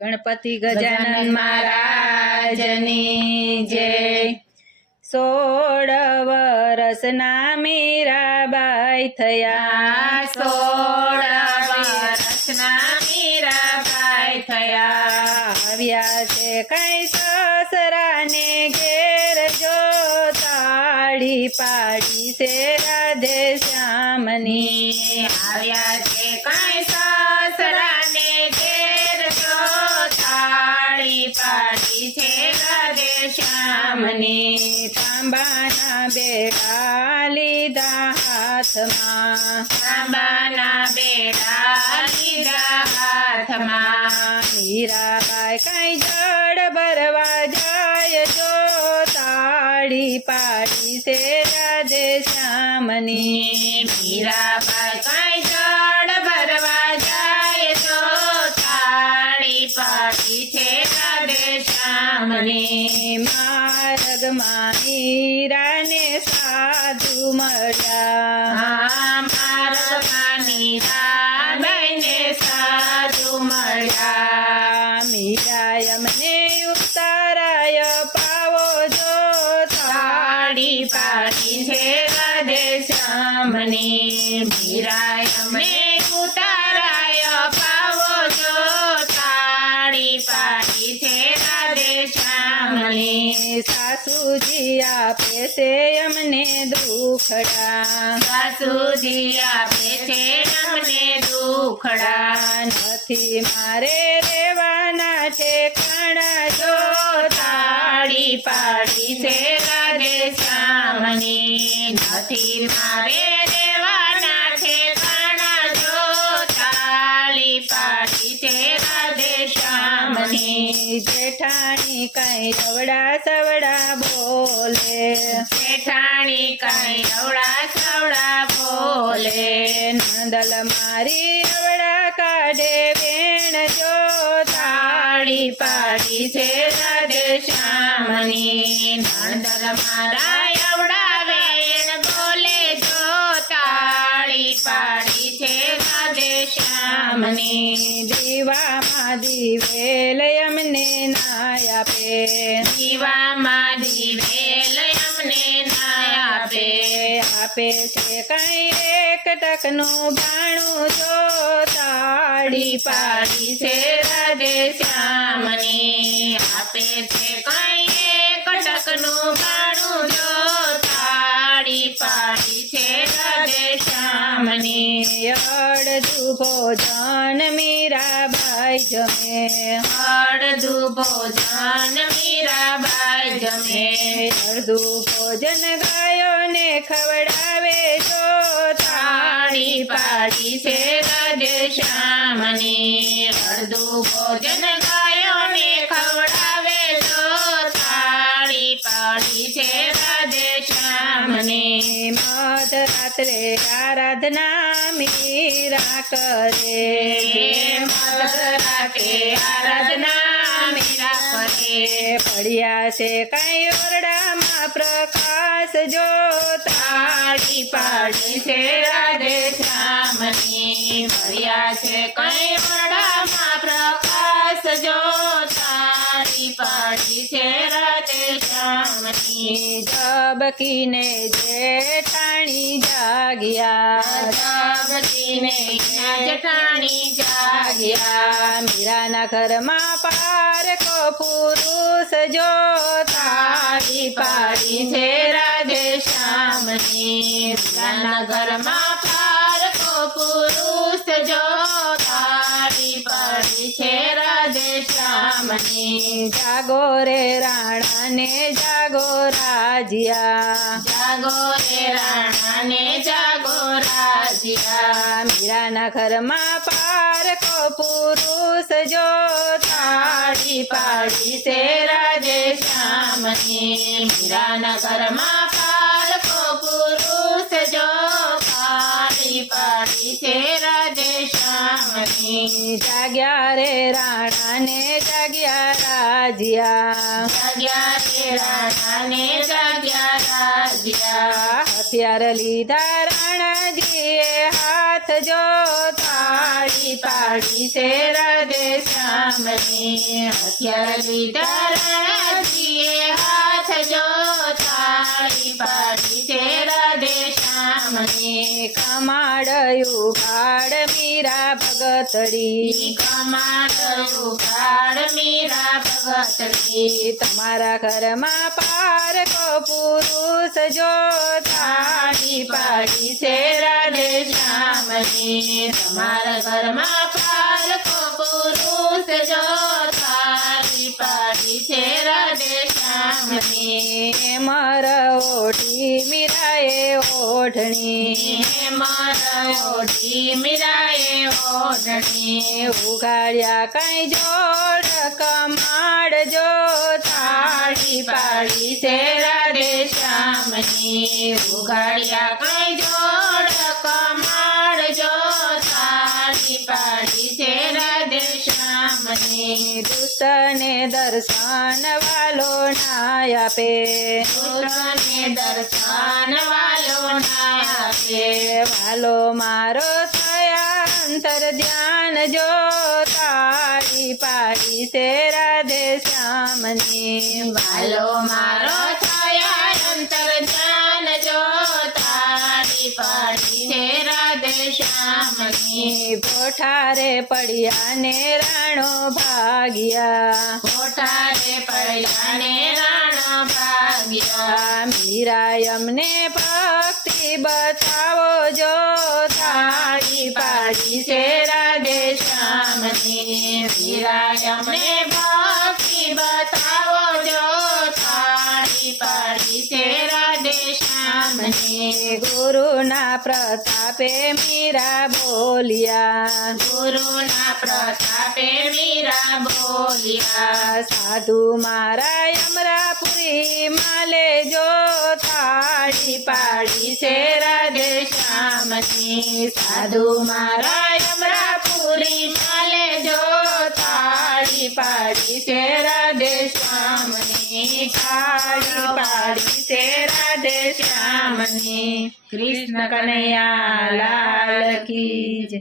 ગણપતિ ગજાનન મહારાજની જય। 16 વર્ષના મીરાબાઈ થયા, 16 વર્ષના મીરાબાઈ થયા। આવ્યા છે કઈ સસરાને ઘેર, જો તાળી પાડી છે રાધે શ્યામની। આવ્યા છે કઈ સસરાને ઘેર, જો તાળી પાડી છે રાધે શ્યામની। તાંબાના બેડા લીધા હાથમાં, તાંબાના બેડા લીધા હાથમાં। મીરાબાઈ કઈ જળ ભરવા જાય, જો તાળી પાડી છે રાધે શ્યામની। મીરાબાઈ કઈ જળ ભરવા જાય, તો તાળી પાડી છે રાધે શ્યામની। માર્ગમાં મીરાને સાધુ મળ્યા, માર્ગમાં મીરાબાઈને સાધુ મળ્યા। મીરા અમને ઉતારાય પાવો, જો તાળી પાડી છે રાધે શ્યામની। મીરા અમને ઉતારાય પાવો, જો તાળી પાડી છે રાધે શ્યામની। સાસુજી આપે છે અમને દુખડા, સાસુજી આપે છે અમને દુખડા। નથી મારે રેવાના ઠેકાણા, જો તાળી પાડી છે રાધે શ્યામની। નથી મારે રેવાના ઠેકાણા, જો તાળી પાડી છે રાધે શ્યામની। જેઠાણી કઈ રવડા સવડા બોલે, જેઠાણી કઈ અવળા સવડા બોલે। નંદલ મારી અવડા કાઢે વેણ, જો તાળી પાડી છે રાધે શ્યામની। નંદર મારા અવળા વેણ બોલે, જો તાળી પાડી છે રાધે શ્યામની। દીવામાં દિવેલ અમને નાય આપે, દીવામાં દિવેલ અમને ના આપે। આપે છે કઈ એક ટકનું ભાણું, જો તાળી પાડી છે રાધે શ્યામની। આપે છે કઈ એક ટકનું ભાણું, જો તાળી પાડી છે રાધે શ્યામની। અડધું ભોજન મીરાબાઈ જમે, અડધું ભોજન મીરાબાઈ જમે। અડધું ભોજન ગાયોને ખવડાવે, જો તાળી પાડી છે રાધે શ્યામની। અડધું ભોજન ગાયોને ખવડાવે, તો તાળી પાડી છે રાધે શ્યામની। મધરાત્રે આરાધના મીરા કરે, મધરાતે આરાધના મીરા કરે। પડ્યા છે કઈ ઓરડામાં પ્રકાશ, જો તાળી પાડી છે રાધે શ્યામની। પડ્યા છે કઈ ઓરડામાં પ્રકાશ, જો તાળી પાડી છે રાધે શ્યામની। જબકીને જેઠાણી જાગ્યા, જાગતીને જેઠાણી જાગ્યા। મીરાના ઘરમાં પારકો પુરુષ, જો તાળી પાડી છે રાધે શ્યામની। મીરાના ઘરમાં પારકો પુરુષ, જો તાળી પાડી છે રાધે શ્યામની। જાગો રે રાણાને જાગો રાજ્યા, જાગો રે રાણાને જાગો રાજ્યા। મીરાના ઘરમાં પારકો પુરુષ, જો તાળી પાડી છે રાધે શ્યામની। મીરાના ઘરમાં પારકો પુરુષ, જો તાળી પાડી છે રાધે શ્યામની। જાગ્યા રે રાણાને જાગ્યા રાજ્યા, જાગ્યા રે રાણાને જાગ્યા રાજ્યા। હથિયાર લીધા રાણાજીએ હાથ, જો તાળી તાળી પાડી છે રાધે શ્યામની હથિયાર લીધા રાણાજીએ હાથ જો તાળી પાડી છે રાધે શ્યામની કમાડયું કાળ મીરા ભગતડી કમાડયું કાળ મીરા ભગતડી તમારા ઘરમાં પારકો પુરુષ જો તાળી પાડી છે રાધે શ્યામની તમારા ઘરમાં પારકો પુરુષ જો તાળી પાડી છે રાધે શ્યામની મર ઓઢી મીરાએ ઓઢણી ઓઢી મીરાએ ઓઢણી ઉગાડ્યા કઈ જોડ કમાડજો તાળી પાડી છે રાધે શ્યામની ઉગાડ્યા કઈ જોડ કમાડજો તાળી પાડી છે રાધે શ્યામની દુષ્ટને દર્શન વાલો ના આપે દુષ્ટને દર્શન વાલો ના આપે વાલો મારો થયા અંતર ધ્યાન જો તાળી પાડી છે રાધે શ્યામની વાલો મારો થયા અંતર ધ્યાન જો તાળી પાડી છે રાધે શ્યામની પોઠારે પડ્યા ને રાણો ભાગ્યા કોઠારે પડ્યા ને રાણો ભાગ્યા મીરા અમને ભક્તિ બતાવો જો તાળી પાડી છે રાધે શ્યામની વીરા અમને ભક્તિ બતાવો જો તાળી પાડી છે રાધે શ્યામની ગુરુના પ્રતાપે મીરા બોલ્યા ગુરુના પ્રતાપે મીરા બોલ્યા સાધુ મારા અમરાપુરી માલે જો તાળી પાડી છે રાધે શ્યામની સાધુ મારા અમરાપુરી માલે જો તાળી પાડી છે રાધે શ્યામની તાળી પાડી છે રાધે શ્યામની કૃષ્ણ કનૈયા લાલ કી જય.